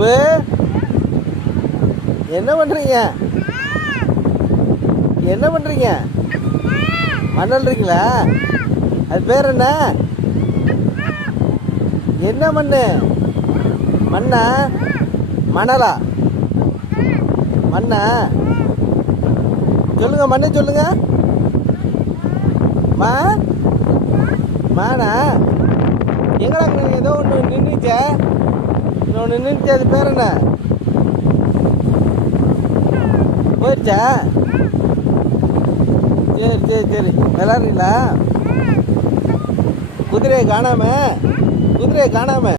சுப்பு, என்ன பண்றீங்க? என்ன பண்றீங்க? மண்ணல்றீங்களா? அது பேர் என்ன? என்ன மண்ணு? மண்ணா? மணலா? மண்ணா? சொல்லுங்க, மண்ணு சொல்லுங்க. மா மானா? எங்கடா ஏதோ ஒன்று நின்றுச்சே, இன்னொன்று நின்றுச்சு, அது பேர் என்ன? போயிடுச்சா? சரி சரி சரி, விளாட்றீங்களா? குதிரையை காணாம, குதிரையை காணாம